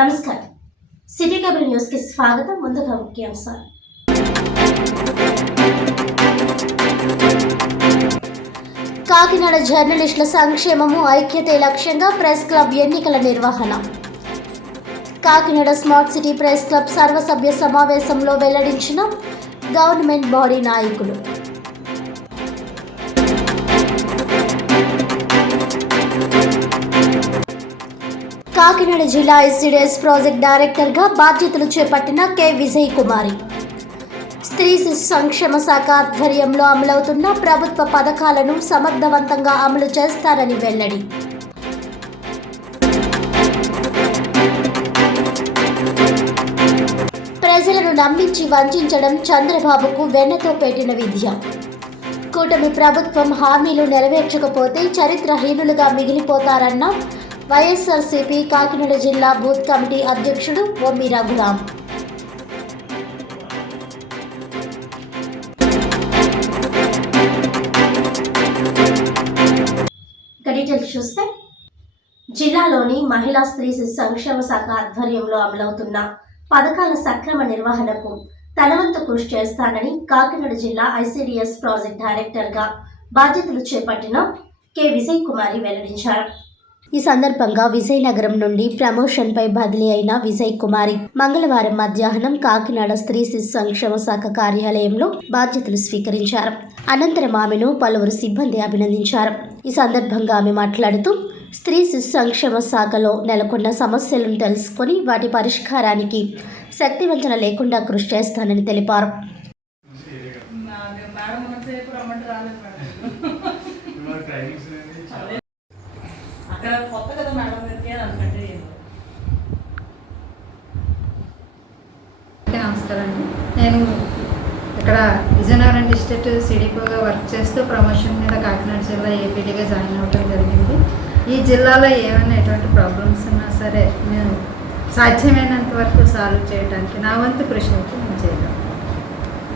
నమస్కారం. City cable news కి స్వాగతం. ముందుగా ముఖ్యాంశాలు. కాకినాడ జర్నలిస్టుల సంక్షేమము ఐక్యతే లక్ష్యంగా ప్రెస్ క్లబ్ ఎన్నికల నిర్వహణ. Kakinada smart city press club సర్వసభ్య సమావేశంలో వెల్లడించిన గవర్నమెంట్ బాడీ నాయకులు. కాకినాడ జిల్లా ఐసిడిఎస్ ప్రాజెక్ట్ డైరెక్టర్గా బాధ్యతలు చేపట్టిన కె విజయ్ కుమారి. స్త్రీ శిశు సంక్షేమ శాఖ ఆధ్వర్యంలో అమలవుతున్న ప్రభుత్వ పథకాలను సమర్థవంతంగా అమలు చేస్తారని వెల్లడి. ప్రజలను నమ్మించి వంచడం చంద్రబాబుకు వెన్నతో పెట్టిన విద్య. కూటమి ప్రభుత్వం హామీలు నెరవేర్చకపోతే చరిత్రహీనులుగా మిగిలిపోతారన్న వైఎస్ఆర్సీపీ కాకినాడ జిల్లా బూత్ కమిటీ అధ్యక్షుడు బొమ్మి రఘురాం. డీటెయిల్స్ చూస్తే, జిల్లాలోని మహిళా స్త్రీ శిశు సంక్షేమ శాఖ ఆధ్వర్యంలో అమలవుతున్న పథకాల సక్రమ నిర్వహణకు తనవంతు కృషి చేస్తానని కాకినాడ జిల్లా ఐసిడిఎస్ ప్రాజెక్ట్ డైరెక్టర్గా బాధ్యతలు చేపట్టిన కె విజయ్ కుమారి వెల్లడించారు. ఈ సందర్భంగా విజయనగరం నుండి ప్రమోషన్పై బదిలీ అయిన విజయ్ కుమారి మంగళవారం మధ్యాహ్నం కాకినాడ స్త్రీ శిశు సంక్షేమ శాఖ కార్యాలయంలో బాధ్యతలు స్వీకరించారు. అనంతరం ఆమెను పలువురు సిబ్బంది అభినందించారు. ఈ సందర్భంగా ఆమె మాట్లాడుతూ స్త్రీ శిశు సంక్షేమ శాఖలో నెలకొన్న సమస్యలను తెలుసుకొని వాటి పరిష్కారానికి శక్తివంచన లేకుండా కృషి చేస్తానని తెలిపారు. నమస్కారం అండి. నేను ఇక్కడ విజయనగరం డిస్ట్రిక్ట్ సిడిపోగా వర్క్ చేస్తూ ప్రమోషన్ మీద కాకినాడ జిల్లా ఏపీడీగా జాయిన్ అవ్వడం జరిగింది. ఈ జిల్లాలో ఏమైనా ఎటువంటి ప్రాబ్లమ్స్ ఉన్నా సరే నేను సాధ్యమైనంత వరకు సాల్వ్ చేయడానికి నా వంతు కృషి అయితే నేను చేయగలను.